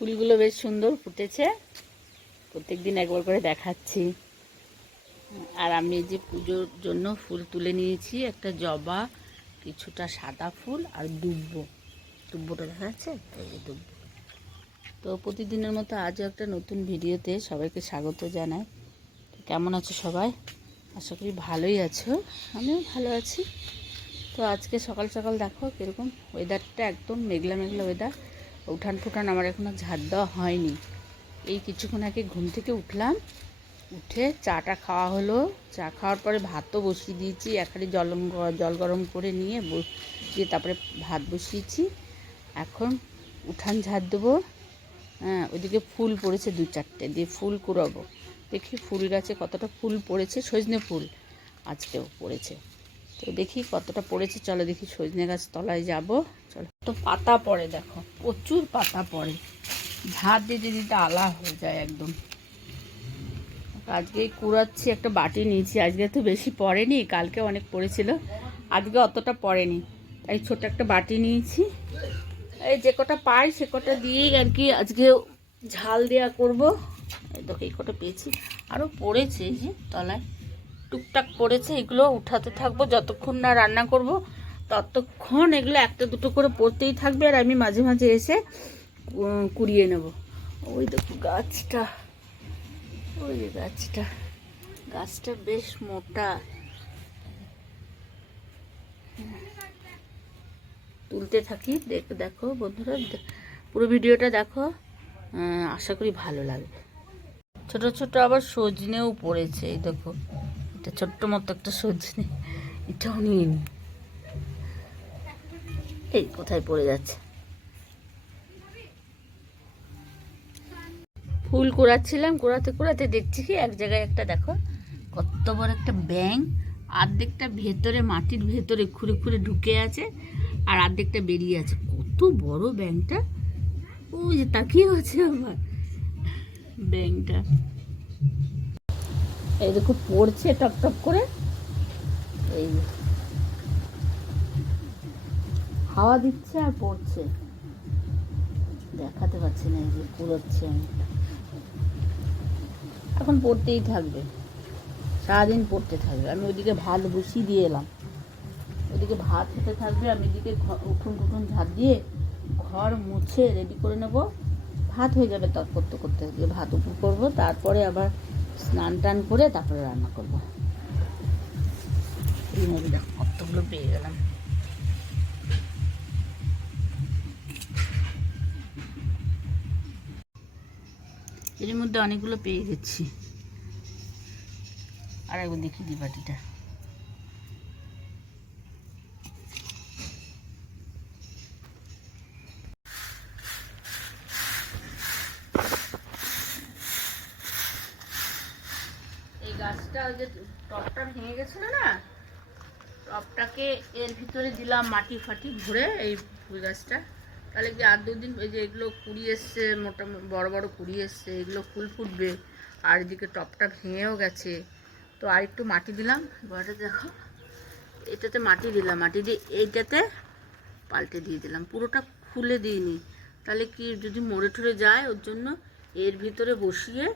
ফুলগুলো বেশ সুন্দর ফুটেছে, প্রত্যেকদিন একবার করে দেখাচ্ছি। আর আমি এই যে পুজোর জন্য ফুল তুলে নিয়েছি, একটা জবা, কিছুটা সাদা ফুল আর দুব্বটা দেখা যাচ্ছে, এই যে দুব্ব। তো প্রতিদিনের মতো আজও একটা নতুন ভিডিওতে সবাইকে স্বাগত জানাই। তো কেমন আছো সবাই? আশা করি ভালোই আছো, আমিও ভালো আছি। তো আজকে সকাল সকাল দেখো কীরকম ওয়েদারটা, একদম মেঘলা মেঘলা ওয়েদার। উঠান ফুটান আমার এখনও ঝাড় দেওয়া হয়নি। এই কিছুক্ষণ আগে ঘুম থেকে উঠলাম, উঠে চাটা খাওয়া হলো। চা খাওয়ার পরে ভাতও বসিয়ে দিয়েছি, এখানে জল গরম করে নিয়ে তারপরে ভাত বসিয়েছি। এখন উঠান ঝাড় দেবো। হ্যাঁ, ওইদিকে ফুল পড়েছে 2-4টে, দিয়ে ফুল কুড়াবো। দেখি ফুল গাছে কতটা ফুল পড়েছে, সজনে ফুল আজকেও পড়েছে। তো দেখি কতটা পড়েছে, চলো দেখি সজনে গাছ তলায় যাব। চলো, তো পাতা পড়ে দেখো, প্রচুর পাতা পড়ে, ঝাড় দিতে দিতে আলা হয়ে যায় একদম। আজকে কুড়াচ্ছি, একটা বাটি নিয়েছি। আজকে তো বেশি পড়েনি, কালকে অনেক পড়েছিল, আজকে অতটা পড়েনি, তাই ছোট একটা বাটি নিয়েছি। এই যে কটা পাই সে কটা দিয়েই আর কি আজকে ঝাল দেওয়া করবো। এই দেখো এই কটা পেয়েছি, আরও পড়েছে এই যে তলায় টুকটাক পড়েছে। এগুলো উঠাতে থাকবো যতক্ষণ না রান্না করব, ততক্ষণ এগুলো একটা দুটো করে পড়তেই থাকবে, আর আমি মাঝে মাঝে এসে কুড়িয়ে নেব। ওই দেখো গাছটা, ওই যে গাছটা বেশ মোটা, তুলতে থাকি। দেখো বন্ধুরা, পুরো ভিডিওটা দেখো, আশা করি ভালো লাগবে। ছোট ছোট আবার সজনেও পড়েছে, এই দেখো এটা ছোট্ট মতো একটা সজনে, এটাও নিয়ে নি। এই কোথায় পড়ে যাচ্ছে। ফুল কুড়াচ্ছিলাম, কুড়াতে দেখছি কি এক জায়গায় একটা দেখো কত বড় একটা ব্যাঙ, অর্ধেকটা ভেতরে মাটির ভেতরে খুঁড়ে খুঁড়ে ঢুকে আছে, আর অর্ধেকটা বেরিয়ে আছে। কত বড় ব্যাঙটা, ওই যে তাকিয়ে আছে আমার ব্যাঙটা। এই দেখো পড়ছে টপ টপ করে, এই হাওয়া দিচ্ছে আর পড়ছে, দেখাতে পাচ্ছি না, এই যে কুড়োচ্ছে আমি। এখন পড়তেই থাকবে, সারাদিন পড়তে থাকবে। আমি ওইদিকে ভাত বসিয়ে দিয়ে এলাম, ওইদিকে ভাত হতে থাকবে, আমি এদিকে উঠুন টুঠুন ঝাড় দিয়ে ঘর মুছে রেডি করে নেব। ভাত হয়ে যাবে তৎ করতে করতে, দিয়ে ভাত উপর করবো, তারপরে আবার স্নান টান করে তারপরে রান্না করবো। এই মধ্যে দেখো কতগুলো পেয়ে গেলাম। এর মধ্যে অনেকগুলো পেয়ে গেছি। আর একবার দেখি দি বাটিটা, এই গাছটা ওই যে টবটা ভেঙে গেছিল না, টবটাকে এর ভিতরে দিলাম মাটি ফাটি ভরে, এই ফুল গাছটা, তাহলে কি আর 2 দিন ওই যে এগুলো কুড়ি এসছে, মোটামুটি বড় বড় কুড়ি এসছে, এগুলো ফুল ফুটবে। আর এদিকে টবটা ভেঙেও গেছে, তো আর একটু মাটি দিলাম। এবারে দেখো এটাতে মাটি দিলাম, মাটি দিয়ে এইটাতে পাল্টে দিয়ে দিলাম, পুরোটা খুলে দিইনি, তাহলে কি যদি মরে টরে যায়, ওর জন্য এর ভিতরে বসিয়ে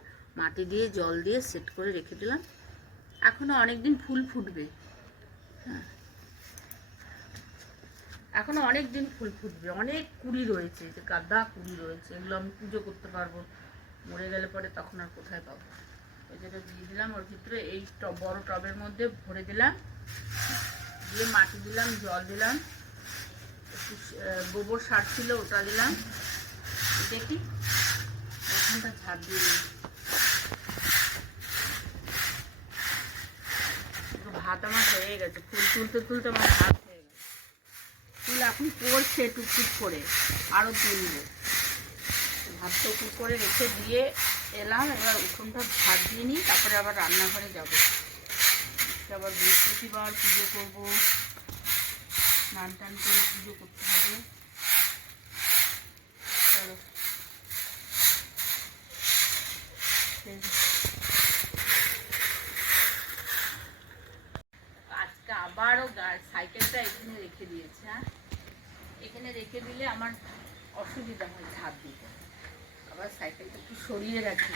মাটি দিয়ে জল দিয়ে সেট করে রেখে দিলাম। এখনও অনেক দিন ফুল ফুটবে, হ্যাঁ এখনো অনেক দিন ফুল ফুটবে, অনেক কুড়ি রয়েছে, যে গাদা কুড়ি রয়েছে, এগুলো আমি পুজো করতে পারবো। মরে গেলে পরে তখন আর কোথায় পাবো। ওই জন্য দিয়ে দিলাম ওর ভিতরে, এই বড় টবের মধ্যে ভরে দিলাম, দিয়ে মাটি দিলাম, জল দিলাম, একটু গোবর সার ছিল ওটা দিলাম। দেখি ওখানটা ঝাড় দিয়ে দিই। ভাত আমার হয়ে গেছে, ফুল তুলতে তুলতে আমার ভাত হয়ে গেছে। ফুল এখন পড়ছে টুকটুক করে, আরও তুলবো। ভাতটা উপর করে রেখে দিয়ে এলাম, এবার উঠোনটা ভাত দিয়ে নিই, তারপরে আবার রান্নাঘরে যাবো। আবার বৃহস্পতিবার পুজো করবো, স্নান টান করে পুজো করতে হবে। চলো আজকে আবারও সাইকেলটা এখানে রেখে দিয়েছে। হ্যাঁ, এখানে রেখে দিলে আমার অসুবিধা হয় ঝাঁপ দিতে, আবার সাইকেলটা একটু সরিয়ে রাখি,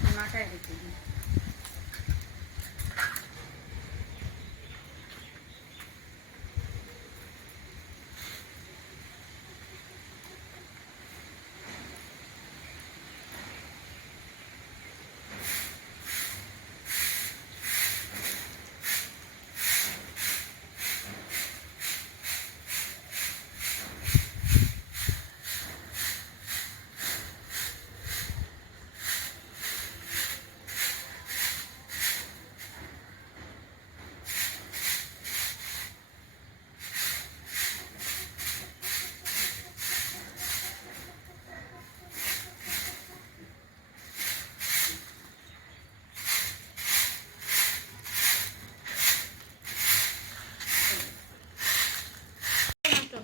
সোনাটায় রেখে দিই।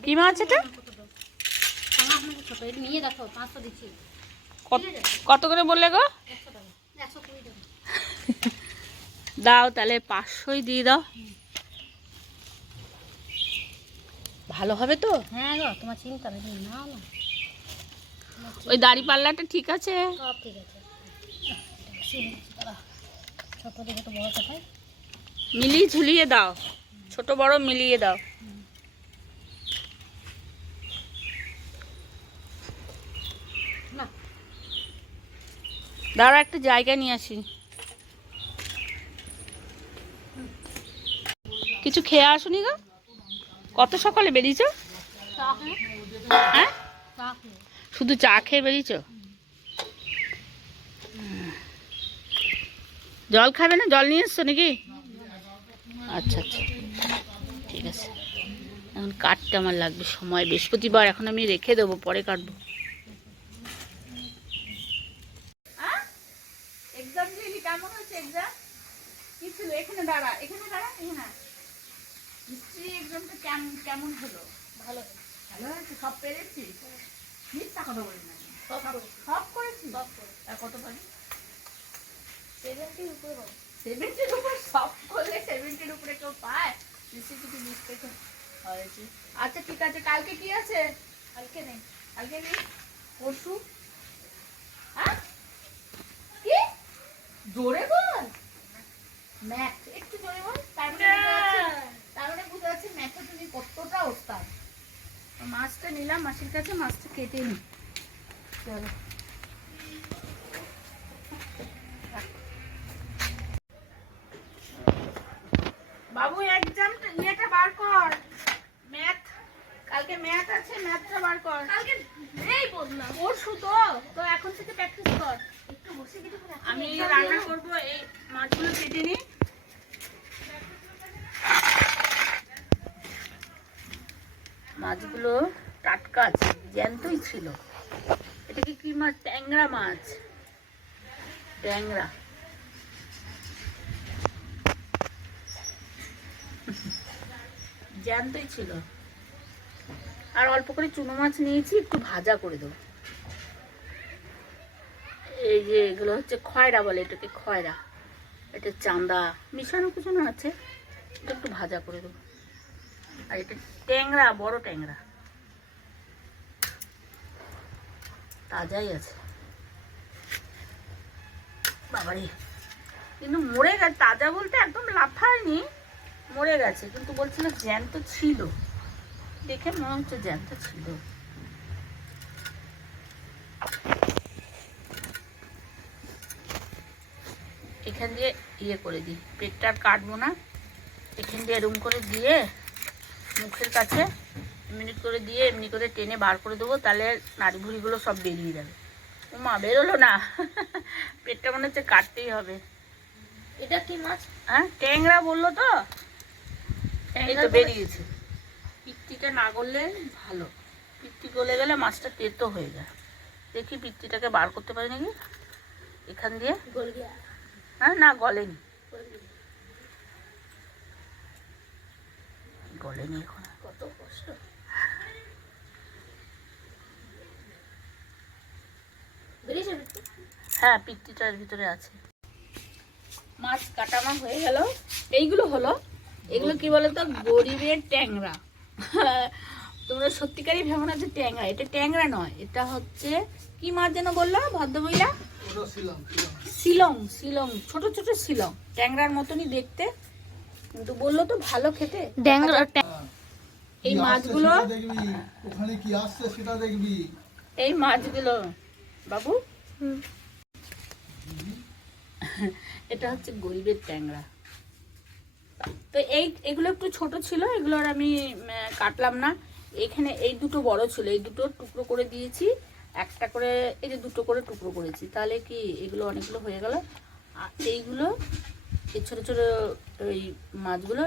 কি মাছ এটা? কত করে বললে গো? দাও তাহলে 500ই দিয়ে দাও। ভালো হবে তো? হ্যাঁ গো, তোমার চিন্তা নেই, নাও না। ওই দাড়ি পাল্লাটা ঠিক আছে? সব ঠিক আছে। ছোট দেখে তো বড় কোথায়? মিলিয়ে ঝুলিয়ে দাও, ছোট বড় মিলিয়ে দাও। না, দাঁড়া একটা জায়গা নিয়ে আসি। কিছু খেয়ে আসুনি গো? কত সকালে বেরিয়েছ? চা খেয়ে। হ্যাঁ, চা খেয়ে। শুধু চা খেয়ে বেরিয়েছ? জল খাবে না? জল নিয়ে এসছো নাকি? আচ্ছা আচ্ছা, ঠিক আছে। এখন কাটতে আমার লাগবে সময়, বৃহস্পতিবার, এখন আমি রেখে দেবো, পরে কাটবো। এক্সাম দিলি, কেমন হয়েছে এক্সাম? কি ছিল? এখানে দাঁড়া, এখানে দাঁড়া, এখানে। হিস্ট্রি এক্সামটা কেমন হলো? ভালো। ভালো হয়েছে? সব পেরেছিস? মিথ্যা কথা বলি না। সব করেছি। সব করেছিস? সব করে। আর কত পারি? 70 উপরে পাবো। 70-র উপরে? সব করলে 70-র উপরে কেউ পায়? নিশ্চয়ই কিছু মিস্টেক হয়েছে। আচ্ছা ঠিক আছে, কালকে কি আছে? কালকে নেই। কালকে নেই, পরশু? হ্যাঁ, কি জোরে বল। ম্যাথ একটু জোরে বল। তার মানে বুঝতে পারছি ম্যাথে তুমি কতটা ওস্তাদ। মাছটা নিলাম মাসির কাছে, মাছটা কেটে নি। চলো বাবু, এক্সামটা ইয়েটা বার কর, ম্যাথ। কালকে ম্যাথ আছে, ম্যাথটা বার কর। কালকে নেই বললাম। পরশু তো, তো এখন থেকে প্র্যাকটিস কর। একটু বসে কিছু করে আমি রান্না করবো, এই মাছগুলো কেটে নি। মাছগুলো টাটকা আছে, জ্যান্তই ছিল। এটা কি মাছ? ট্যাংরা মাছ, ট্যাংরা। জ্যান্তই ছিল। আর অল্প করে চুনো মাছ নিয়েছি, একটু ভাজা করে দেবো। এই যে এগুলো হচ্ছে খয়রা বলে, এটাকে খয়রা, এটা চান্দা মিশানো কুচানো আছে, এটা একটু ভাজা করে দেবো। আর এটা ট্যাংরা, বড় ট্যাংরা, তাজাই আছে। বাবারে, কিন্তু মরে গেছে। তাজা বলতে একদম লাফায়নি, মরে গেছে, কিন্তু বলছিল জ্যান্ত ছিল। দেখে মনে হচ্ছে জ্যান্ত ছিল। এখান দিয়ে ইয়ে করে দিই, পেটটা আর কাটবো না। এখান দিয়ে এরম করে দিয়ে মুখের কাছে এমনি করে দিয়ে এমনি করে টেনে বার করে দেবো, তাহলে নাড়ি ভুড়িগুলো সব বেরিয়ে যাবে। ওমা, বেরোলো না। পেটটা মনে হচ্ছে কাটতেই হবে। এটা কি মাছ? হ্যাঁ, ট্যাংরা বললো তো, এই তো বেরিয়েছে। পিত্তিটা না গললে ভালো, পিত্তি গলে গেলে মাছটা তেতো হয়ে যায়। দেখি পিত্তিটাকে বার করতে পারি নাকি এখান দিয়ে। হ্যাঁ, না গলেনি, গলেনি এখন। কত কষ্ট। বেরিয়েছে? হ্যাঁ, পিত্তিটার ভিতরে আছে। মাছ কাটা আমার হয়ে গেল। এইগুলো হলো, এগুলো কি বলতো, গরিবের ট্যাংরা। তোমরা সত্যিকারই ভেবো না যে ট্যাংরা, এটা ট্যাংরা নয়, এটা হচ্ছে কি মাছ যেন বললো ভদ্রমহিলা? শিলং। শিলং, ছোট ছোট শিলং, ট্যাংরার মতনই দেখতে, কিন্তু বললো তো ভালো খেতে। এই মাছগুলো, ওখানে কি আসছে সেটা দেখবি। এই মাছগুলো বাবু, এটা হচ্ছে গরিবের ট্যাংরা। তো এগুলো একটু ছোট ছিল, এগুলো আর আমি কাটলাম না। এখানে এই দুটো বড় ছিল, এই দুটো টুকরো করে দিয়েছি, একটা করে, এই যে দুটো করে টুকরো করেছি, তাহলে কি এগুলো অনেকগুলো হয়ে গেল। আর এইগুলো, এই ছোটো ছোটো এই মাছগুলো,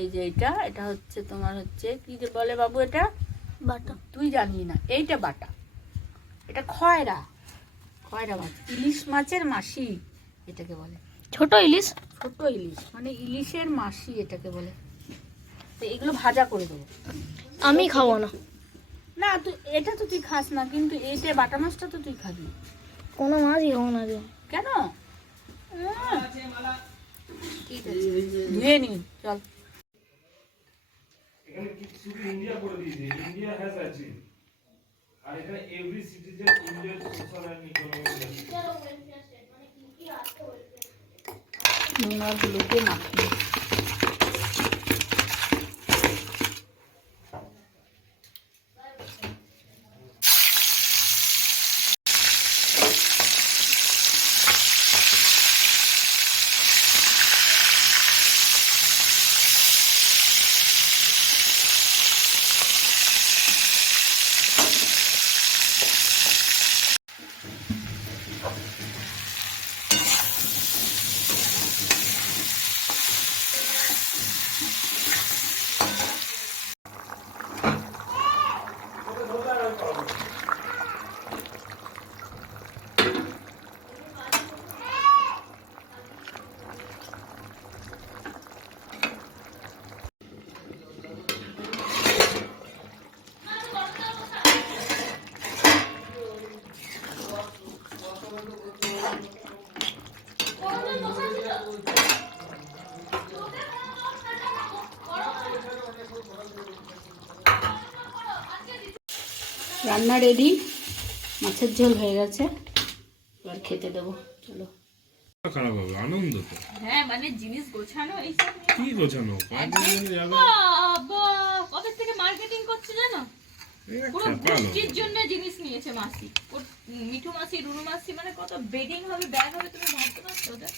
এই যে এটা হচ্ছে তোমার হচ্ছে কি যে বলে বাবু, এটা বাটা। তুই জানি না, এইটা বাটা, এটা খয়রা মাছ, ইলিশ মাছের মাসি এটাকে বলে। ছোট ইলিশ? ছোট ইলিশ মানে ইলিশের মাসি এটাকে বলে। তো এগুলো ভাজা করে দেবো। আমি খাবো না। না তুই এটা তো তুই খাস না, কিন্তু এইটা বাটা মাছটা তো তুই খাবি। কোনো মাছই খাবো না। কেন? ঠিক আছে, ধুয়ে নি চল। এখানে শুধু ইন্ডিয়া করে দিয়েছে, ইন্ডিয়া হ্যাজ অ্যাচিভ, আর এখানে every citizen Indian social and economic নোংরাগুলোকে মাখি। রান্না রেডি, মাছের ঝোল হয়ে গেছে, এবার খেতে দেবো। চলো। খারাপ হবে, আনন্দ তো। হ্যাঁ মানে জিনিস গোছানো, এইসব কি গোছানো? কবে থেকে মার্কেটিং করছে জানো? পুরো খ্যাপালো। বৃষ্টির জন্য জিনিস নিয়েছে মাসি, মিঠু মাসি, রুনু মাসি, মানে কত বেডিং হবে, ব্যাগ হবে, তুমি ভাবতে পারছো ওদের?